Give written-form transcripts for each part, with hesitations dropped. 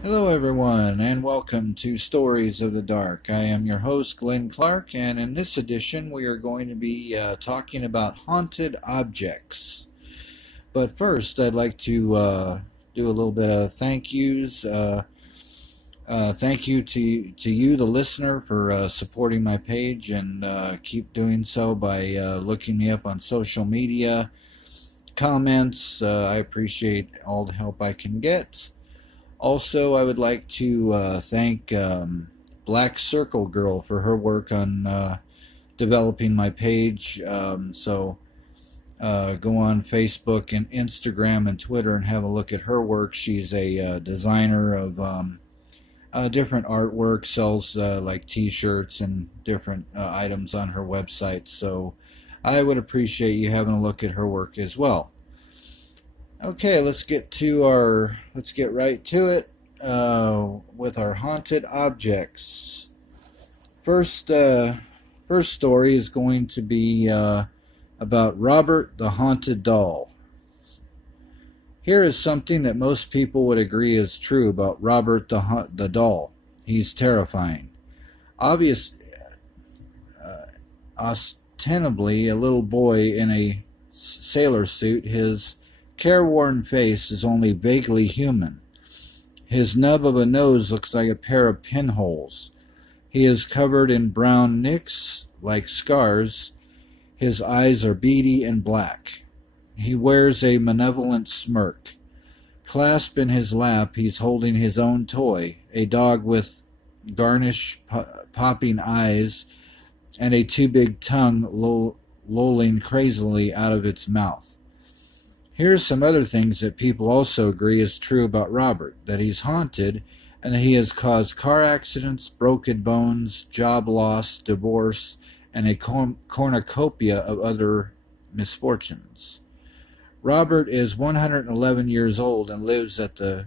Hello, everyone, and welcome to Stories of the Dark. I am your host, Glen Clark, and in this edition, we are going to be talking about haunted objects. But first, I'd like to do a little bit of thank yous. Thank you to you, the listener, for supporting my page, and keep doing so by looking me up on social media, comments. I appreciate all the help I can get. Also, I would like to thank BlakCircleGirl for her work on developing my page. Go on Facebook and Instagram and Twitter and have a look at her work. She's a designer of different artwork, sells like t-shirts and different items on her website. So I would appreciate you having a look at her work as well. Okay, let's get right to it with our haunted objects. First, first story is going to be about Robert the Haunted Doll. Here is something that most people would agree is true about Robert the doll. He's terrifying. Obvious, ostensibly a little boy in a sailor suit, his careworn face is only vaguely human. His nub of a nose looks like a pair of pinholes. He is covered in brown nicks, like scars. His eyes are beady and black. He wears a malevolent smirk. Clasped in his lap, he's holding his own toy, a dog with garnish popping eyes and a too big tongue lolling crazily out of its mouth. Here's some other things that people also agree is true about Robert, that he's haunted and that he has caused car accidents, broken bones, job loss, divorce, and a cornucopia of other misfortunes. Robert is 111 years old and lives at the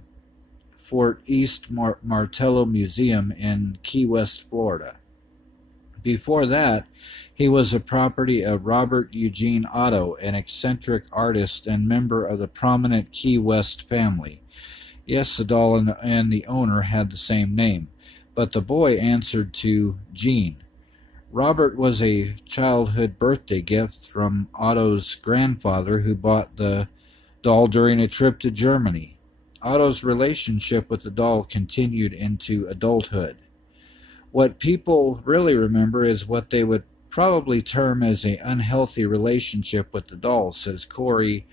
Fort East Martello Museum in Key West, Florida. Before that, he was a property of Robert Eugene Otto, an eccentric artist and member of the prominent Key West family. Yes, the doll and the owner had the same name, but the boy answered to Gene. Robert was a childhood birthday gift from Otto's grandfather, who bought the doll during a trip to Germany. Otto's relationship with the doll continued into adulthood. What people really remember is what they would probably term as an unhealthy relationship with the doll, says Corey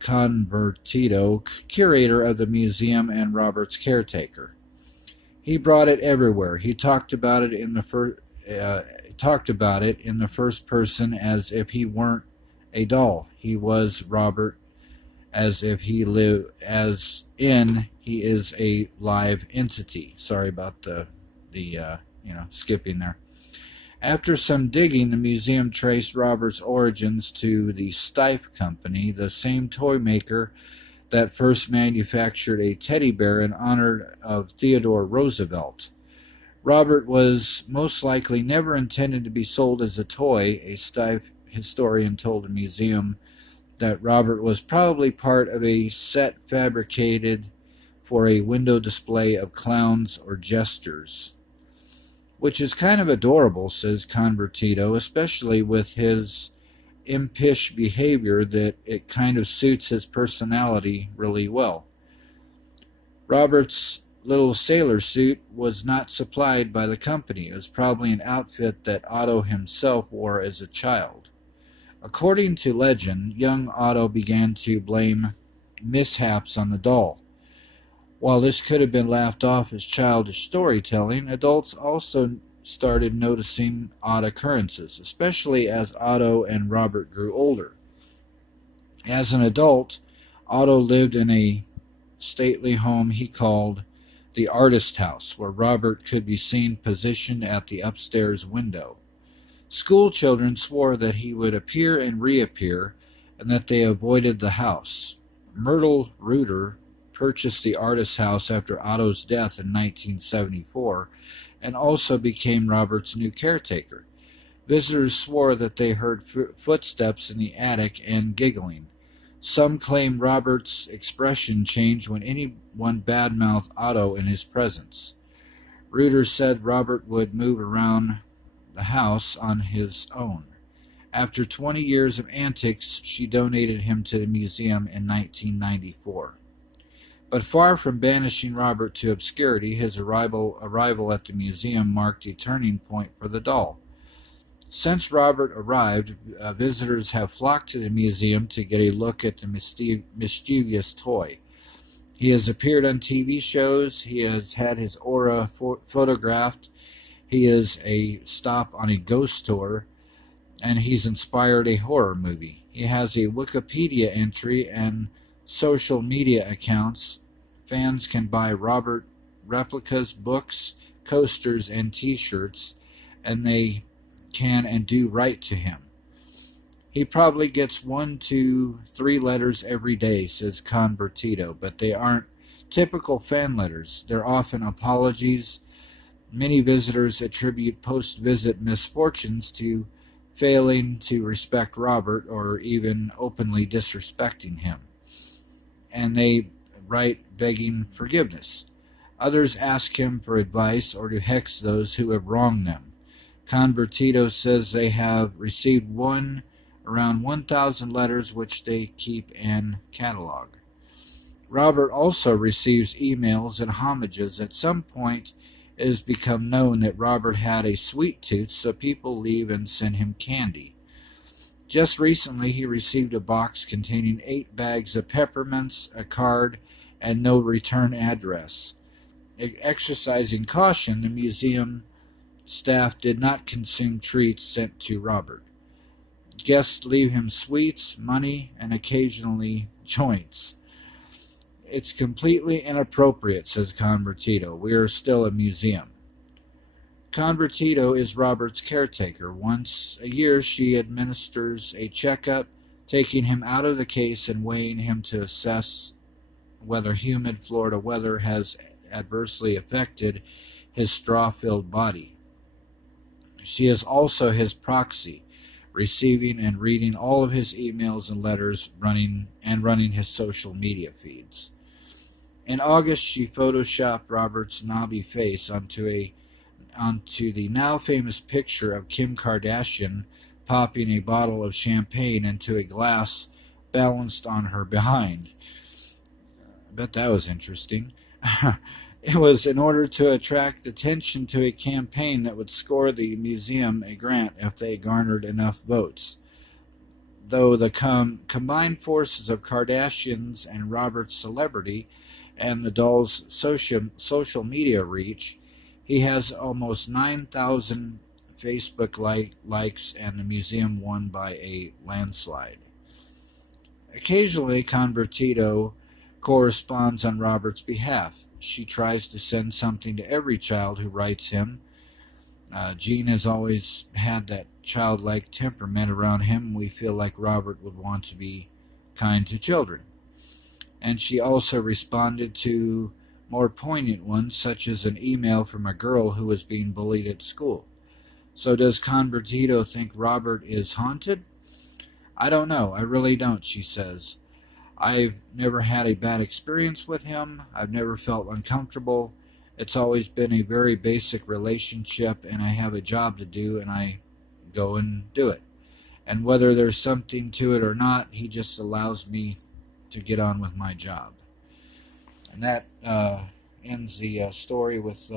Convertito, curator of the museum and Robert's caretaker. He brought it everywhere. He talked about it in the first person as if he weren't a doll. He was Robert, as if he lived, as in he is a live entity. Sorry about the skipping there. After some digging, the museum traced Robert's origins to the Steiff Company, the same toy maker that first manufactured a teddy bear in honor of Theodore Roosevelt. Robert was most likely never intended to be sold as a toy. A Steiff historian told the museum that Robert was probably part of a set fabricated for a window display of clowns or jesters. Which is kind of adorable, says Convertito, especially with his impish behavior, that it kind of suits his personality really well. Robert's little sailor suit was not supplied by the company. It was probably an outfit that Otto himself wore as a child. According to legend, young Otto began to blame mishaps on the doll. While this could have been laughed off as childish storytelling, adults also started noticing odd occurrences, especially as Otto and Robert grew older. As an adult, Otto lived in a stately home he called the Artist House, where Robert could be seen positioned at the upstairs window. School children swore that he would appear and reappear, and that they avoided the house. Myrtle Reuter purchased the Artist House after Otto's death in 1974 and also became Robert's new caretaker. Visitors swore that they heard footsteps in the attic and giggling. Some claim Robert's expression changed when anyone badmouthed Otto in his presence. Reuters said Robert would move around the house on his own. After 20 years of antics, she donated him to the museum in 1994. But far from banishing Robert to obscurity, his arrival at the museum marked a turning point for the doll. Since Robert arrived, visitors have flocked to the museum to get a look at the mischievous toy. He has appeared on TV shows, he has had his aura photographed, he is a stop on a ghost tour, and he's inspired a horror movie. He has a Wikipedia entry and social media accounts. Fans can buy Robert replicas, books, coasters, and t-shirts, and they can and do write to him. He probably gets 1 to 3 letters every day, says Convertito, but they aren't typical fan letters. They're often apologies. Many visitors attribute post-visit misfortunes to failing to respect Robert or even openly disrespecting him, and they write begging forgiveness. Others ask him for advice or to hex those who have wronged them. Convertito says they have received around 1,000 letters which they keep and catalog. Robert also receives emails and homages. At some point, it has become known that Robert had a sweet tooth, so people leave and send him candy. Just recently, he received a box containing 8 bags of peppermints, a card, and no return address. Exercising caution, the museum staff did not consume treats sent to Robert. Guests leave him sweets, money, and occasionally joints. It's completely inappropriate, says Convertito. We are still a museum. Convertito is Robert's caretaker. Once a year, she administers a checkup, taking him out of the case and weighing him to assess whether humid Florida weather has adversely affected his straw-filled body. She is also his proxy, receiving and reading all of his emails and letters, running his social media feeds. In August, she photoshopped Robert's knobby face onto the now famous picture of Kim Kardashian popping a bottle of champagne into a glass balanced on her behind. I bet that was interesting. It was in order to attract attention to a campaign that would score the museum a grant if they garnered enough votes. Though the combined forces of Kardashians and Robert's celebrity and the doll's social media reach, he has almost 9,000 Facebook likes, and the museum won by a landslide. Occasionally, Convertito corresponds on Robert's behalf. She tries to send something to every child who writes him. Gene has always had that childlike temperament around him. We feel like Robert would want to be kind to children. And she also responded to more poignant ones, such as an email from a girl who was being bullied at school. So does Convertito think Robert is haunted? I don't know. I really don't, she says. I've never had a bad experience with him. I've never felt uncomfortable. It's always been a very basic relationship, and I have a job to do, and I go and do it. And whether there's something to it or not, he just allows me to get on with my job. And that ends the story with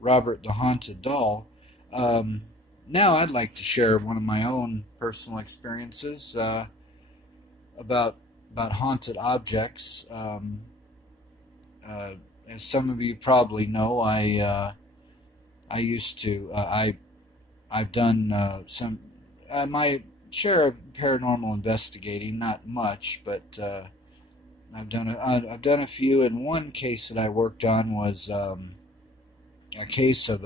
Robert the Haunted Doll. Now I'd like to share one of my own personal experiences about haunted objects. As some of you probably know, I've done some my share of paranormal investigating, not much, but I've done a few. And one case that I worked on was a case of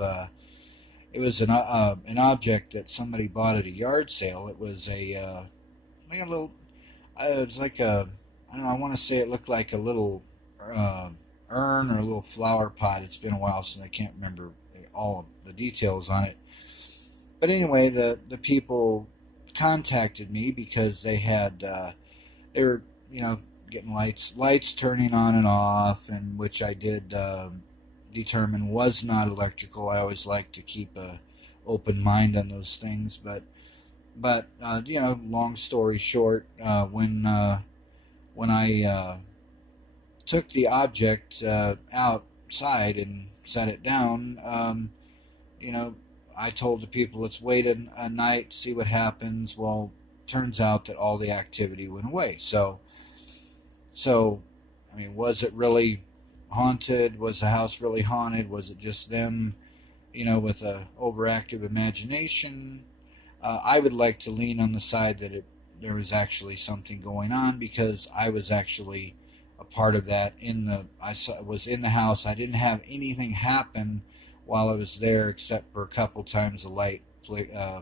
it was an object that somebody bought at a yard sale. It was a little. It was like a, I don't know, I want to say it looked like a little urn or a little flower pot. It's been a while since I can't remember all of the details on it. But anyway, the people contacted me because they had they were, getting lights turning on and off, and which I did determine was not electrical. I always like to keep a open mind on those things, but long story short, when I took the object outside and set it down, you know, I told the people, let's wait a night, see what happens. Well, turns out that all the activity went away. So, I mean, was it really haunted? Was the house really haunted? Was it just them, with a overactive imagination? I would like to lean on the side that there was actually something going on, because I was actually a part of that. Was in the house. I didn't have anything happen while I was there, except for a couple times the light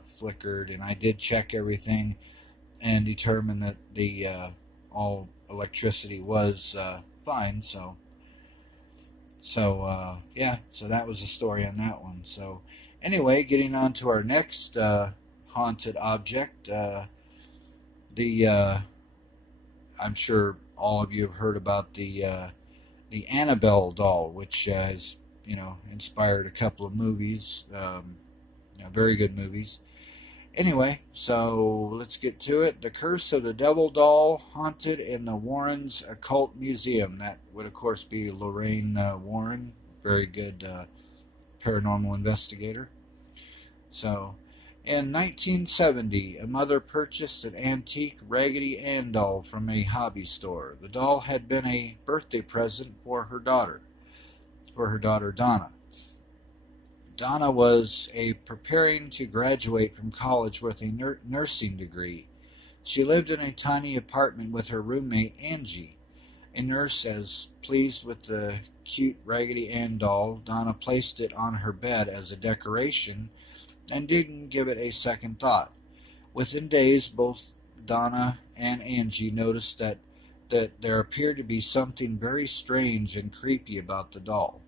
flickered, and I did check everything and determine that the all electricity was fine. So that was the story on that one. So anyway, getting on to our next haunted object. I'm sure all of you have heard about the Annabelle doll, which has inspired a couple of movies, very good movies. Anyway, so let's get to it. The Curse of the Devil Doll, haunted in the Warrens Occult Museum. That would, of course, be Lorraine Warren, very good paranormal investigator. So, in 1970, a mother purchased an antique Raggedy Ann doll from a hobby store. The doll had been a birthday present for her daughter Donna. Donna was preparing to graduate from college with a nursing degree. She lived in a tiny apartment with her roommate Angie. A nurse, as pleased with the cute Raggedy Ann doll, Donna placed it on her bed as a decoration and didn't give it a second thought. Within days, both Donna and Angie noticed that there appeared to be something very strange and creepy about the doll.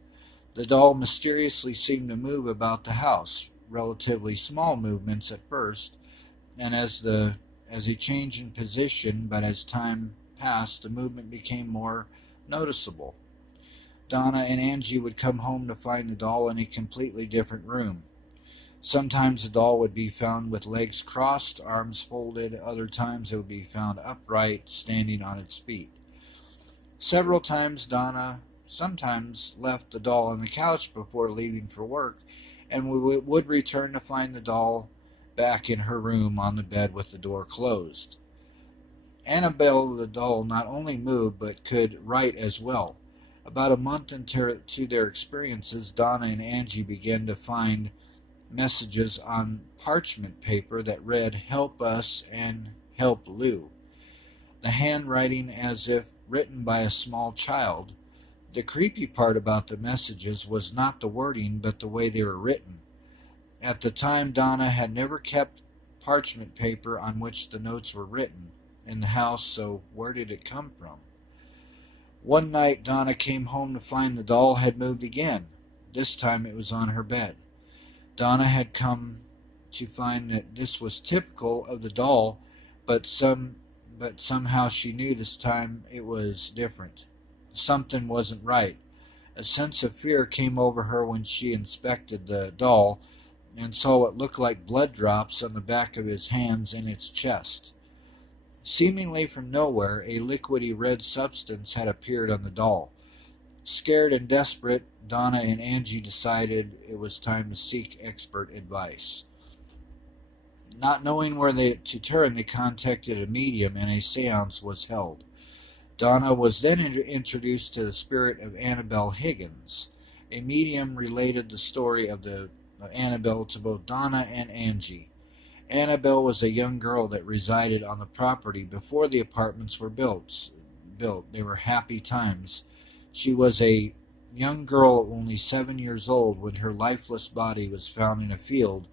The doll mysteriously seemed to move about the house, relatively small movements at first, and as he changed in position, but as time passed, the movement became more noticeable. Donna and Angie would come home to find the doll in a completely different room. Sometimes the doll would be found with legs crossed, arms folded. Other times it would be found upright, standing on its feet. Several times Donna sometimes left the doll on the couch before leaving for work, and would return to find the doll back in her room on the bed with the door closed. Annabelle the doll not only moved but could write as well. About a month into their experiences, Donna and Angie began to find messages on parchment paper that read, "Help us" and "Help Lou." The handwriting as if written by a small child. The creepy part about the messages was not the wording, but the way they were written. At the time, Donna had never kept parchment paper on which the notes were written in the house, so where did it come from? One night, Donna came home to find the doll had moved again. This time it was on her bed. Donna had come to find that this was typical of the doll, but somehow she knew this time it was different. Something wasn't right. A sense of fear came over her when she inspected the doll and saw what looked like blood drops on the back of his hands and its chest. Seemingly from nowhere, a liquidy red substance had appeared on the doll. Scared and desperate, Donna and Angie decided it was time to seek expert advice. Not knowing where to turn, they contacted a medium and a seance was held. Donna was then introduced to the spirit of Annabelle Higgins. A medium related the story of Annabelle to both Donna and Angie. Annabelle was a young girl that resided on the property before the apartments were built. They were happy times. She was a young girl only 7 years old when her lifeless body was found in a field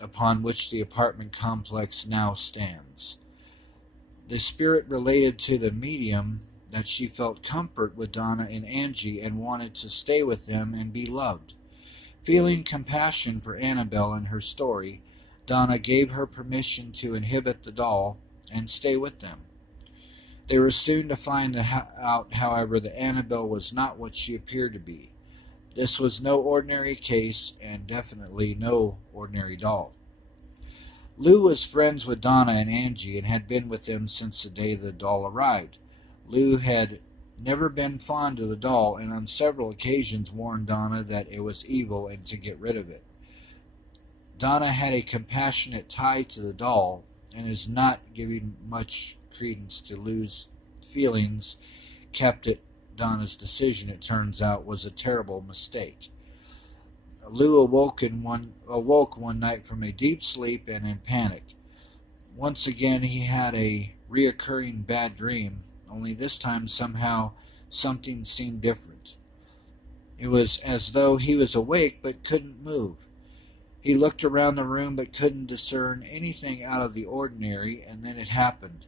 upon which the apartment complex now stands. The spirit related to the medium that she felt comfort with Donna and Angie and wanted to stay with them and be loved. Feeling compassion for Annabelle and her story, Donna gave her permission to inhabit the doll and stay with them. They were soon to find out, however, that Annabelle was not what she appeared to be. This was no ordinary case, and definitely no ordinary doll. Lou was friends with Donna and Angie and had been with them since the day the doll arrived. Lou had never been fond of the doll and on several occasions warned Donna that it was evil and to get rid of it. Donna had a compassionate tie to the doll and is not giving much credence to Lou's feelings kept it. Donna's decision, it turns out, was a terrible mistake. Lou awoke one night from a deep sleep and in panic. Once again he had a reoccurring bad dream, only this time somehow something seemed different. It was as though he was awake but couldn't move. He looked around the room but couldn't discern anything out of the ordinary, and then it happened.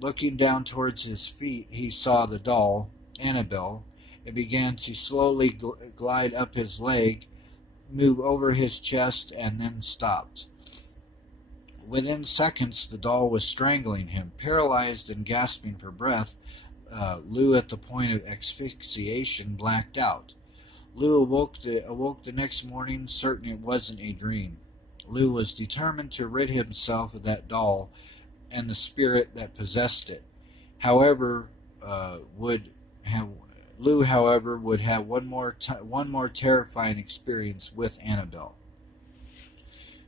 Looking down towards his feet, he saw the doll, Annabelle. It began to slowly glide up his leg, move over his chest, and then stopped. Within seconds, the doll was strangling him. Paralyzed and gasping for breath, Lou, at the point of asphyxiation, blacked out. Lou awoke the next morning, certain it wasn't a dream. Lou was determined to rid himself of that doll and the spirit that possessed it. Lou, however, would have one more terrifying experience with Annabelle.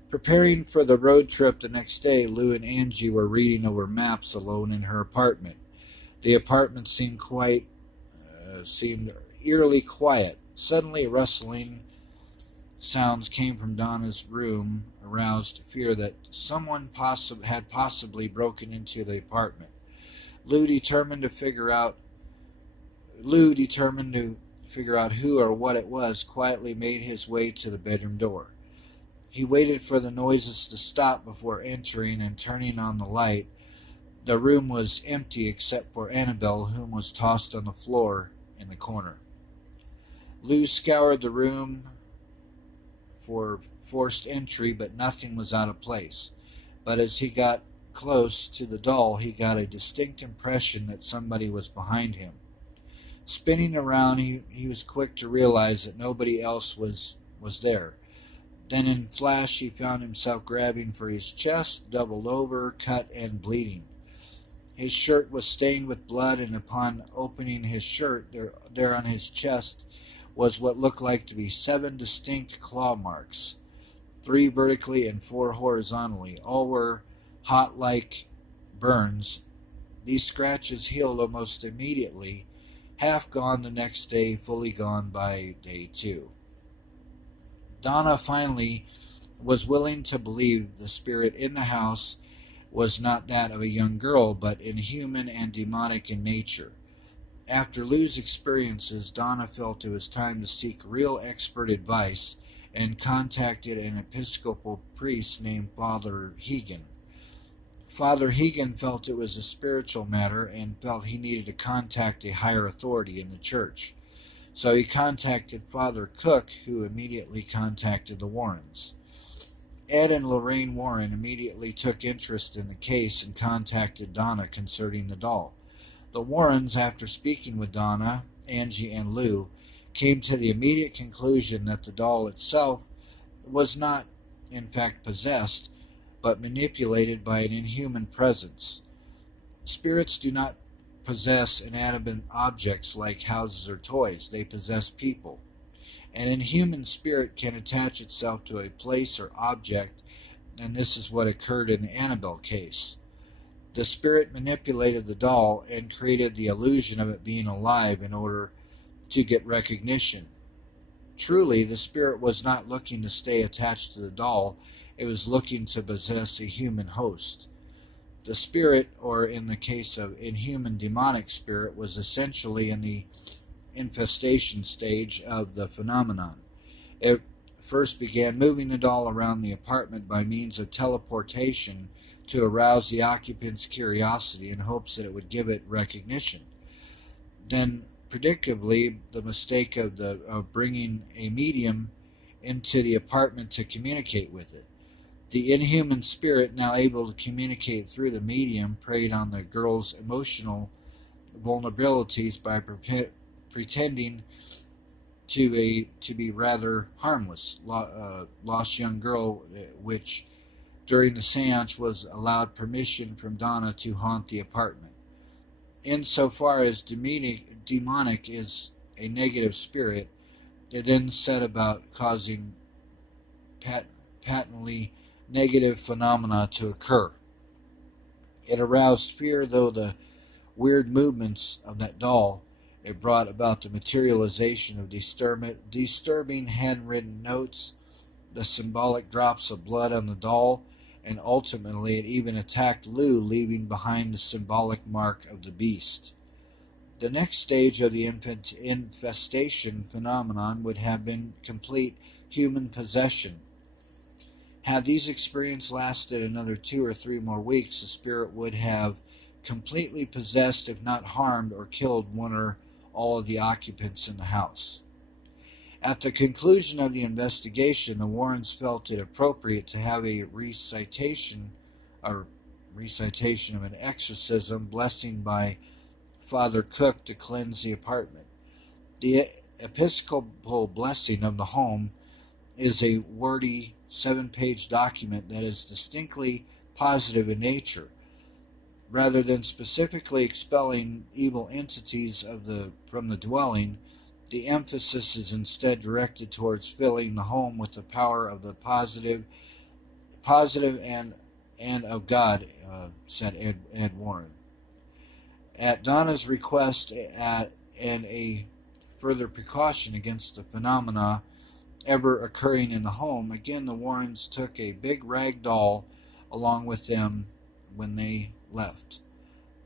Preparing for the road trip the next day, Lou and Angie were reading over maps alone in her apartment. The apartment seemed eerily quiet. Suddenly, rustling sounds came from Donna's room, aroused fear that someone had possibly broken into the apartment. Lou, determined to figure out who or what it was, quietly made his way to the bedroom door. He waited for the noises to stop before entering and turning on the light. The room was empty except for Annabelle, whom was tossed on the floor in the corner. Lou scoured the room for forced entry, but nothing was out of place. But as he got close to the doll, he got a distinct impression that somebody was behind him. Spinning around, he was quick to realize that nobody else was there. Then in a flash, he found himself grabbing for his chest, doubled over, cut and bleeding. His shirt was stained with blood, and upon opening his shirt, there on his chest was what looked like to be 7 distinct claw marks, 3 vertically and 4 horizontally. All were hot like burns. These scratches healed almost immediately, half gone the next day, fully gone by day 2. Donna finally was willing to believe the spirit in the house was not that of a young girl, but inhuman and demonic in nature. After Lou's experiences, Donna felt it was time to seek real expert advice and contacted an Episcopal priest named Father Hegan. Father Hegan felt it was a spiritual matter and felt he needed to contact a higher authority in the church. So he contacted Father Cook, who immediately contacted the Warrens. Ed and Lorraine Warren immediately took interest in the case and contacted Donna concerning the doll. The Warrens, after speaking with Donna, Angie, and Lou, came to the immediate conclusion that the doll itself was not, in fact, possessed, but manipulated by an inhuman presence. Spirits do not possess inanimate objects like houses or toys. They possess people. An inhuman spirit can attach itself to a place or object, and this is what occurred in the Annabelle case. The spirit manipulated the doll and created the illusion of it being alive in order to get recognition. Truly, the spirit was not looking to stay attached to the doll. It was looking to possess a human host. The spirit, or in the case of inhuman demonic spirit, was essentially in the infestation stage of the phenomenon. It first began moving the doll around the apartment by means of teleportation to arouse the occupant's curiosity in hopes that it would give it recognition. Then, predictably, the mistake of bringing a medium into the apartment to communicate with it. The inhuman spirit, now able to communicate through the medium, preyed on the girl's emotional vulnerabilities by pretending to be rather harmless. Lost young girl, which during the seance was allowed permission from Donna to haunt the apartment. Insofar as demonic is a negative spirit, it then set about causing patently negative phenomena to occur. It aroused fear, though the weird movements of that doll. It brought about the materialization of disturbing handwritten notes, the symbolic drops of blood on the doll, and ultimately it even attacked Lou, leaving behind the symbolic mark of the beast. The next stage of the infestation phenomenon would have been complete human possession. Had these experiences lasted another 2 or 3 more weeks, the spirit would have completely possessed, if not harmed or killed, one or all of the occupants in the house. At the conclusion of the investigation, the Warrens felt it appropriate to have a recitation of an exorcism blessing by Father Cook to cleanse the apartment. The episcopal blessing of the home is a wordy 7-page document that is distinctly positive in nature. Rather than specifically expelling evil entities from the dwelling, the emphasis is instead directed towards filling the home with the power of the positive and of God, said Ed Warren. At Donna's request and a further precaution against the phenomena ever occurring in the home, again the Warrens took a big rag doll along with them when they left.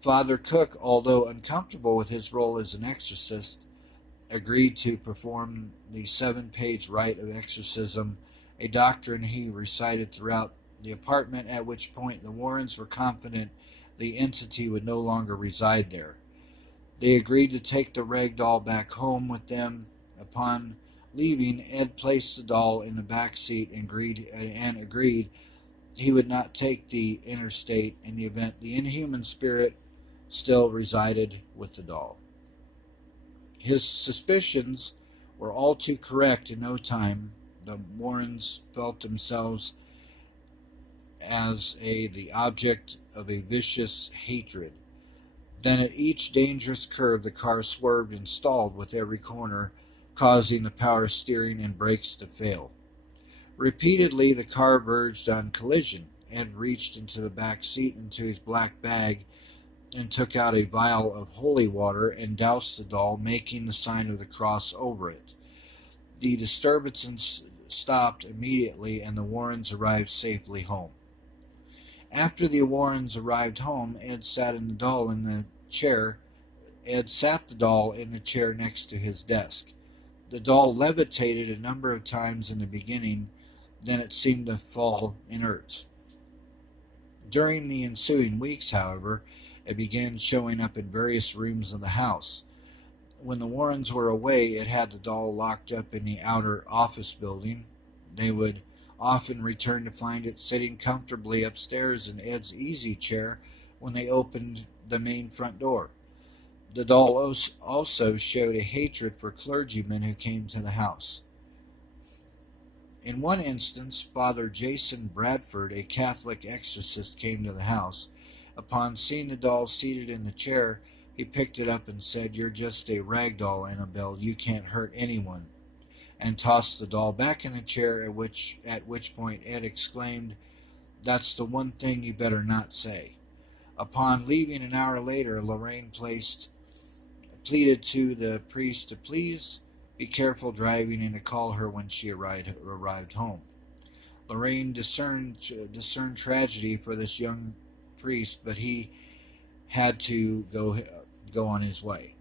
Father Cook, although uncomfortable with his role as an exorcist, agreed to perform the 7-page rite of exorcism, a doctrine he recited throughout the apartment, at which point the Warrens were confident the entity would no longer reside there. They agreed to take the rag doll back home with them. Upon leaving, Ed placed the doll in the back seat and agreed he would not take the interstate in the event the inhuman spirit still resided with the doll. His suspicions were all too correct in no time. The Warrens felt themselves as the object of a vicious hatred. Then at each dangerous curve the car swerved and stalled with every corner, causing the power steering and brakes to fail. Repeatedly the car verged on collision. Ed reached into the back seat into his black bag and took out a vial of holy water and doused the doll, making the sign of the cross over it. The disturbance stopped immediately and the Warrens arrived safely home. After the Warrens arrived home, Ed sat the doll in the chair next to his desk. The doll levitated a number of times in the beginning, then it seemed to fall inert. During the ensuing weeks, however, it began showing up in various rooms of the house. When the Warrens were away, it had the doll locked up in the outer office building. They would often return to find it sitting comfortably upstairs in Ed's easy chair when they opened the main front door. The doll also showed a hatred for clergymen who came to the house. In one instance, Father Jason Bradford, a Catholic exorcist, came to the house. Upon seeing the doll seated in the chair, he picked it up and said, "You're just a rag doll, Annabelle. You can't hurt anyone," and tossed the doll back in the chair, at which point Ed exclaimed, "That's the one thing you better not say." Upon leaving an hour later, Lorraine pleaded to the priest to please be careful driving and to call her when she arrived home. Lorraine discerned tragedy for this young priest, but he had to go on his way.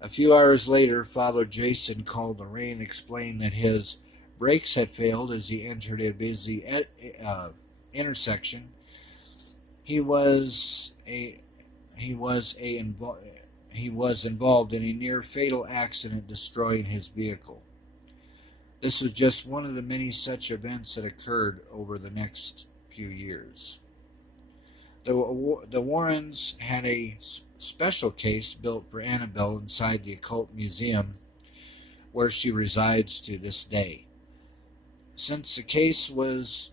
A few hours later, Father Jason called Lorraine and explained that his brakes had failed as he entered a busy intersection. He was involved in a near fatal accident, destroying his vehicle. This was just one of the many such events that occurred over the next few years. The Warrens had a special case built for Annabelle inside the occult museum where she resides to this day. Since the case was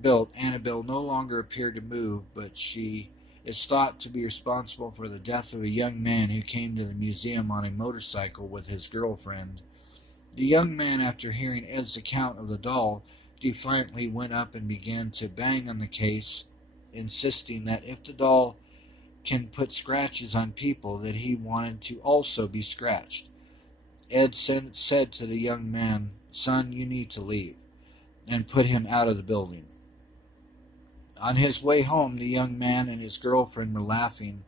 built, Annabelle no longer appeared to move, but she is thought to be responsible for the death of a young man who came to the museum on a motorcycle with his girlfriend. The young man, after hearing Ed's account of the doll, defiantly went up and began to bang on the case, insisting that if the doll can put scratches on people, that he wanted to also be scratched. Ed said to the young man, "Son, you need to leave," and put him out of the building. On his way home, the young man and his girlfriend were laughing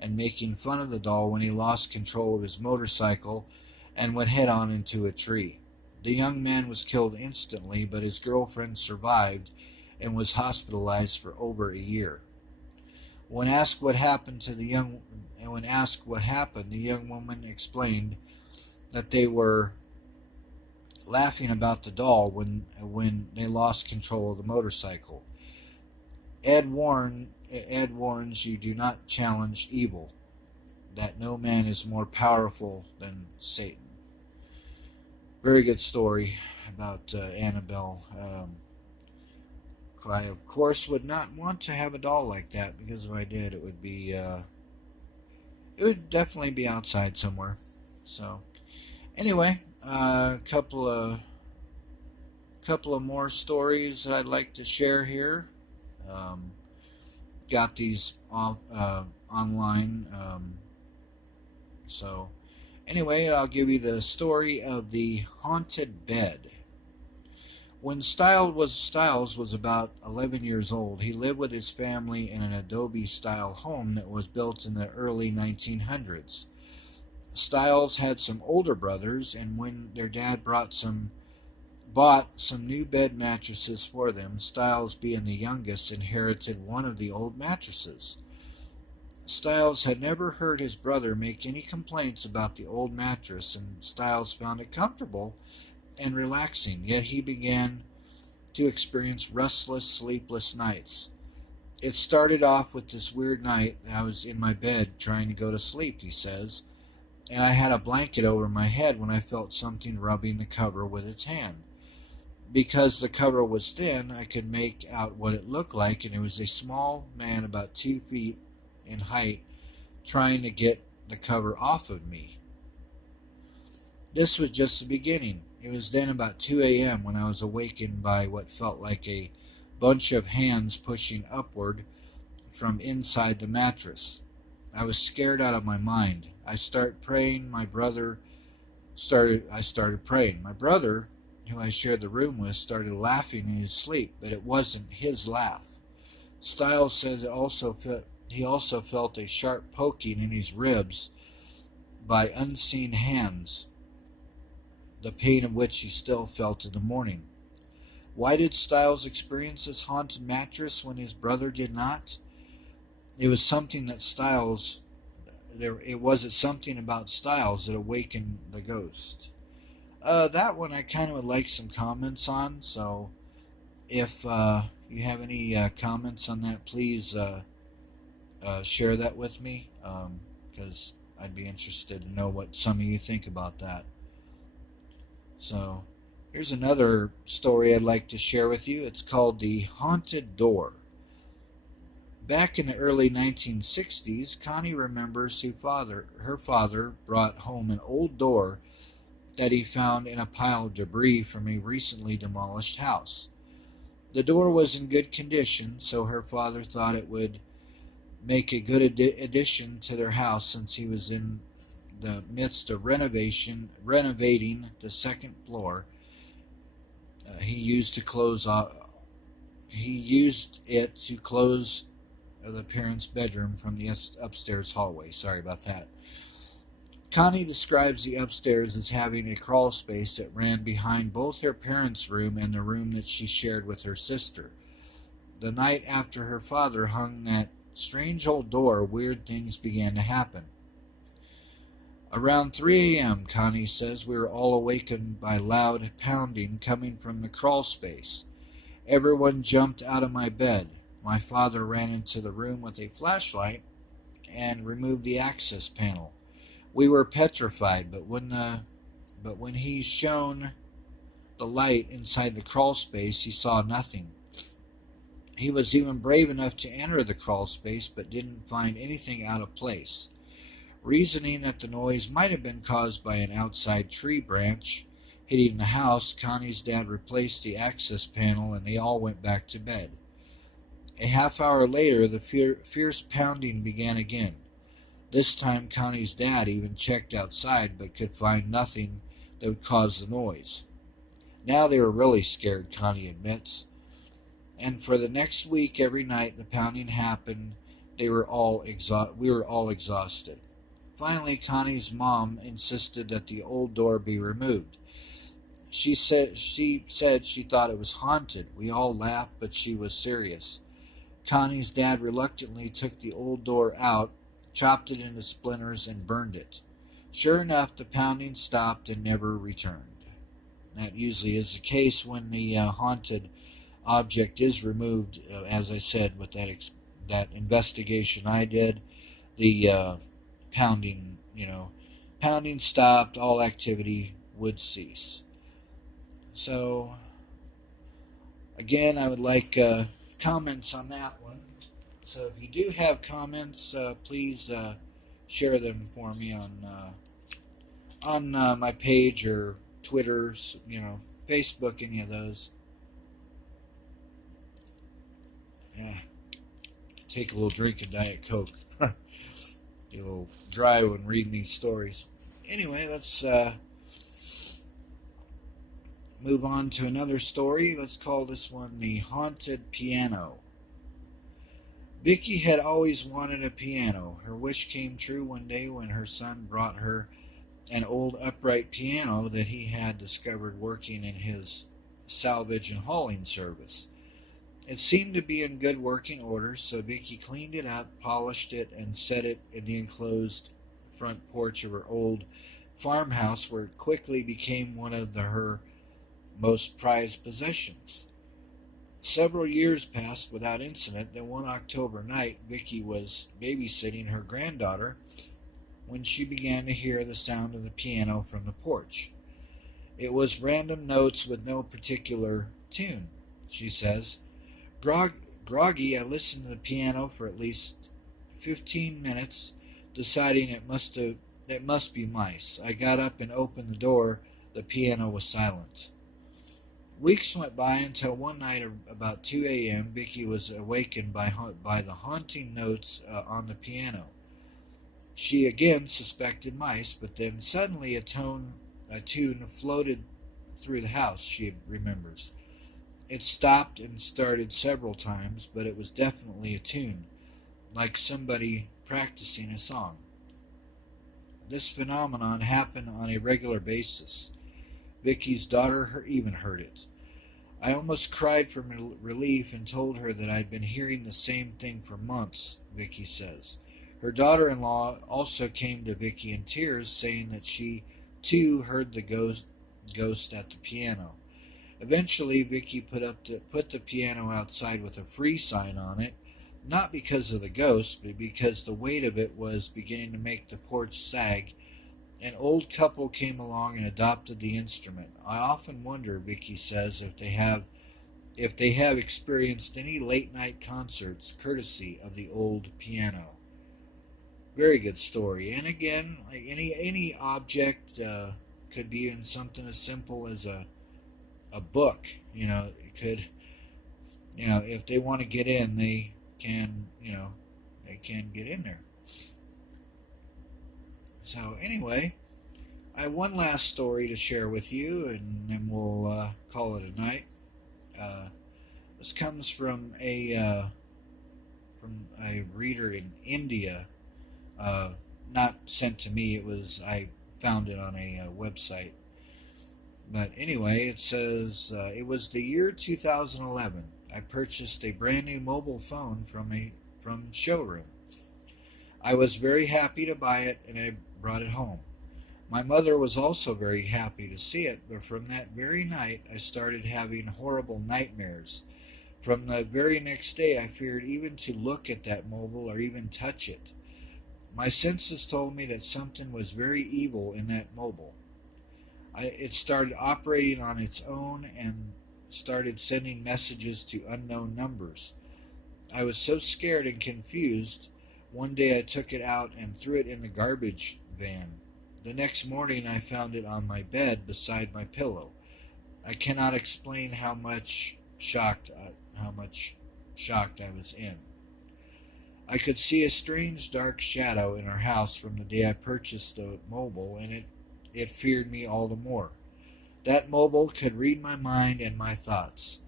and making fun of the doll when he lost control of his motorcycle and went head-on into a tree. The young man was killed instantly, but his girlfriend survived and was hospitalized for over a year. When asked what happened, the young woman explained that they were laughing about the doll when they lost control of the motorcycle. Ed warns you, do not challenge evil, that no man is more powerful than Satan. Very good story about Annabelle. I, of course, would not want to have a doll like that, because if I did, it would definitely be outside somewhere. So, anyway, a couple of more stories that I'd like to share here. Got these online. So, anyway, I'll give you the story of the haunted bed. When Stiles was about 11 years old, he lived with his family in an adobe-style home that was built in the early 1900s. Stiles had some older brothers, and when their dad bought some new bed mattresses for them, Stiles, being the youngest, inherited one of the old mattresses. Stiles had never heard his brother make any complaints about the old mattress, and Stiles found it comfortable and relaxing, yet he began to experience restless, sleepless nights. It started off with this weird night. I was in my bed trying to go to sleep, he says, and I had a blanket over my head when I felt something rubbing the cover with its hand. Because the cover was thin, I could make out what it looked like, and it was a small man about 2 feet in height trying to get the cover off of me. This was just the beginning. It was then about 2 a.m. when I was awakened by what felt like a bunch of hands pushing upward from inside the mattress. I was scared out of my mind. I started praying. My brother, who I shared the room with, started laughing in his sleep, but it wasn't his laugh. Stiles says he also felt a sharp poking in his ribs by unseen hands, the pain of which he still felt in the morning. Why did Stiles experience this haunted mattress when his brother did not? It was something about Stiles that awakened the ghost. That one I kind of would like some comments on, so if you have any comments on that, please share that with me, because I'd be interested to know what some of you think about that. So, here's another story I'd like to share with you. It's called The Haunted Door. Back in the early 1960s, Connie remembers her father brought home an old door that he found in a pile of debris from a recently demolished house. The door was in good condition, so her father thought it would make a good addition to their house, since he was in the midst of renovating the second floor. He used it to close the parents' bedroom from the upstairs hallway. Sorry about that. Connie describes the upstairs as having a crawl space that ran behind both her parents' room and the room that she shared with her sister. The night after her father hung that strange old door, weird things began to happen. Around 3 a.m., Connie says, we were all awakened by loud pounding coming from the crawl space. Everyone jumped out of my bed. My father ran into the room with a flashlight and removed the access panel. We were petrified, but when he shone the light inside the crawl space, he saw nothing. He was even brave enough to enter the crawl space, but didn't find anything out of place. Reasoning that the noise might have been caused by an outside tree branch hitting the house, Connie's dad replaced the access panel and they all went back to bed. A half hour later, the fierce pounding began again. This time, Connie's dad even checked outside but could find nothing that would cause the noise. Now they were really scared, Connie admits. And for the next week, every night the pounding happened, we were all exhausted. Finally, Connie's mom insisted that the old door be removed. She said she thought it was haunted. We all laughed, but she was serious. Connie's dad reluctantly took the old door out, chopped it into splinters, and burned it. Sure enough, the pounding stopped and never returned. That usually is the case when the haunted object is removed. As I said, with that investigation I did, the pounding stopped, all activity would cease. So, again, I would like comments on that one. So if you do have comments, please share them for me on my page or Twitter, Facebook, any of those. Take a little drink of Diet Coke. Get a little dry when reading these stories. Anyway, let's move on to another story. Let's call this one The Haunted Piano. Vicky had always wanted a piano. Her wish came true one day when her son brought her an old upright piano that he had discovered working in his salvage and hauling service. It seemed to be in good working order, so Vicky cleaned it up, polished it, and set it in the enclosed front porch of her old farmhouse, where it quickly became one of her most prized possessions. Several years passed without incident. Then one October night, Vicky was babysitting her granddaughter when she began to hear the sound of the piano from the porch. It was random notes with no particular tune, she says. Groggy, I listened to the piano for at least 15 minutes, deciding it must be mice. I got up and opened the door. The piano was silent. Weeks went by until one night about 2 a.m. Vicky was awakened by the haunting notes on the piano. She again suspected mice, but then suddenly a tune floated through the house, she remembers. It stopped and started several times, but it was definitely a tune, like somebody practicing a song. This phenomenon happened on a regular basis. Vicky's daughter even heard it. I almost cried from relief and told her that I'd been hearing the same thing for months, Vicky says. Her daughter-in-law also came to Vicky in tears, saying that she, too, heard the ghost at the piano. Eventually, Vicky put the piano outside with a free sign on it, not because of the ghost, but because the weight of it was beginning to make the porch sag. An old couple came along and adopted the instrument. I often wonder, Vicky says, if they have experienced any late-night concerts courtesy of the old piano. Very good story. And again, like any object could be in something as simple as a book. It could, if they want to get in, they can get in there. So anyway, I have one last story to share with you, and then we'll call it a night. This comes from a reader in India. Not sent to me. I found it on a website. But anyway, it says, it was the year 2011. I purchased a brand new mobile phone from showroom. I was very happy to buy it, and I brought it home. My mother was also very happy to see it, but from that very night I started having horrible nightmares. From the very next day I feared even to look at that mobile or even touch it. My senses told me that something was very evil in that mobile. It started operating on its own and started sending messages to unknown numbers. I was so scared and confused. One day I took it out and threw it in the garbage van. The next morning I found it on my bed beside my pillow. I cannot explain how much shocked I was in. I could see a strange dark shadow in our house from the day I purchased the mobile, and it feared me all the more. That mobile could read my mind and my thoughts.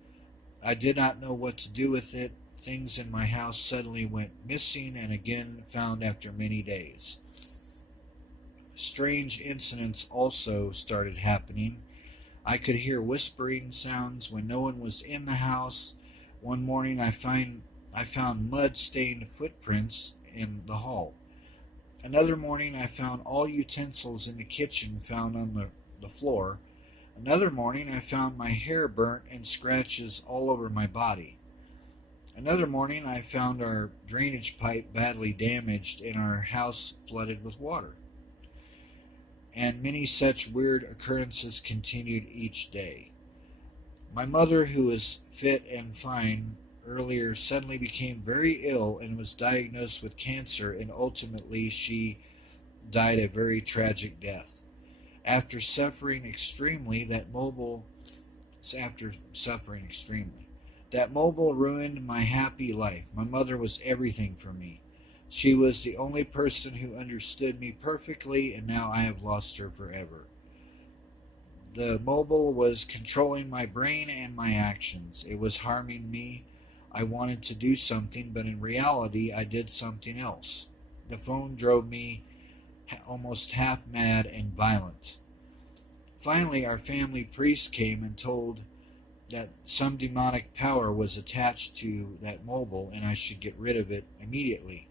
I did not know what to do with it. Things in my house suddenly went missing and again found after many days. Strange incidents also started happening. I could hear whispering sounds when no one was in the house. One morning I found mud-stained footprints in the hall. Another morning I found all utensils in the kitchen found on the floor. Another morning I found my hair burnt and scratches all over my body. Another morning I found our drainage pipe badly damaged and our house flooded with water. And many such weird occurrences continued each day. My mother, who was fit and fine earlier, suddenly became very ill and was diagnosed with cancer, and ultimately she died a very tragic death. After suffering extremely, that mobile ruined my happy life. My mother was everything for me. She was the only person who understood me perfectly, and now I have lost her forever. The mobile was controlling my brain and my actions. It was harming me. I wanted to do something, but in reality, I did something else. The phone drove me almost half mad and violent. Finally, our family priest came and told that some demonic power was attached to that mobile and I should get rid of it immediately.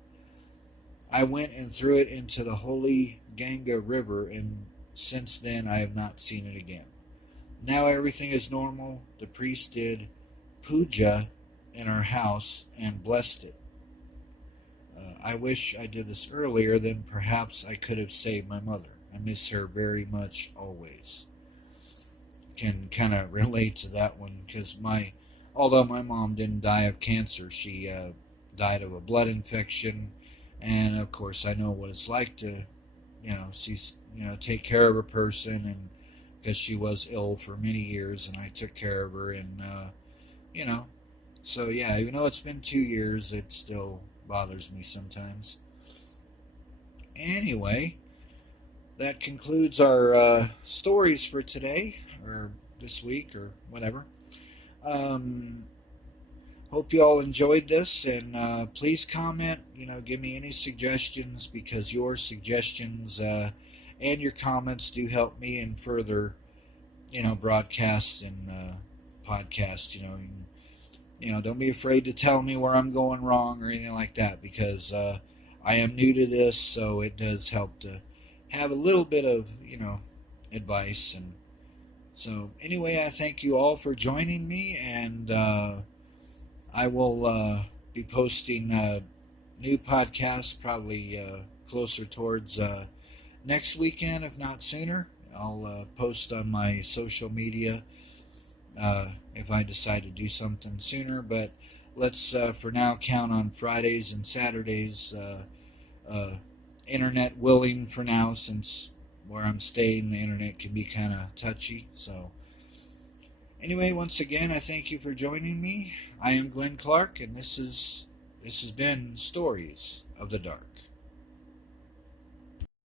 I went and threw it into the holy Ganga River, and since then I have not seen it again. Now everything is normal. The priest did puja in our house and blessed it. I wish I did this earlier, then perhaps I could have saved my mother. I miss her very much always. Can kind of relate to that one because although my mom didn't die of cancer, she died of a blood infection, and of course I know what it's like to, take care of a person, and because she was ill for many years, and I took care of her, and so yeah, even though it's been 2 years, it still bothers me sometimes. Anyway, that concludes our stories for today, or this week, or whatever. Hope you all enjoyed this, and please comment. Give me any suggestions, because your suggestions and your comments do help me in further, broadcast and podcast. Don't be afraid to tell me where I'm going wrong or anything like that, because I am new to this, so it does help to have a little bit of, advice. And so anyway, I thank you all for joining me, and I will be posting new podcasts probably closer towards next weekend, if not sooner. I'll post on my social media if I decide to do something sooner, but let's for now count on Fridays and Saturdays, internet willing for now, since where I'm staying the internet can be kind of touchy. So anyway, once again, I thank you for joining me. I am Glen Clark, and this has been Stories of the Dark.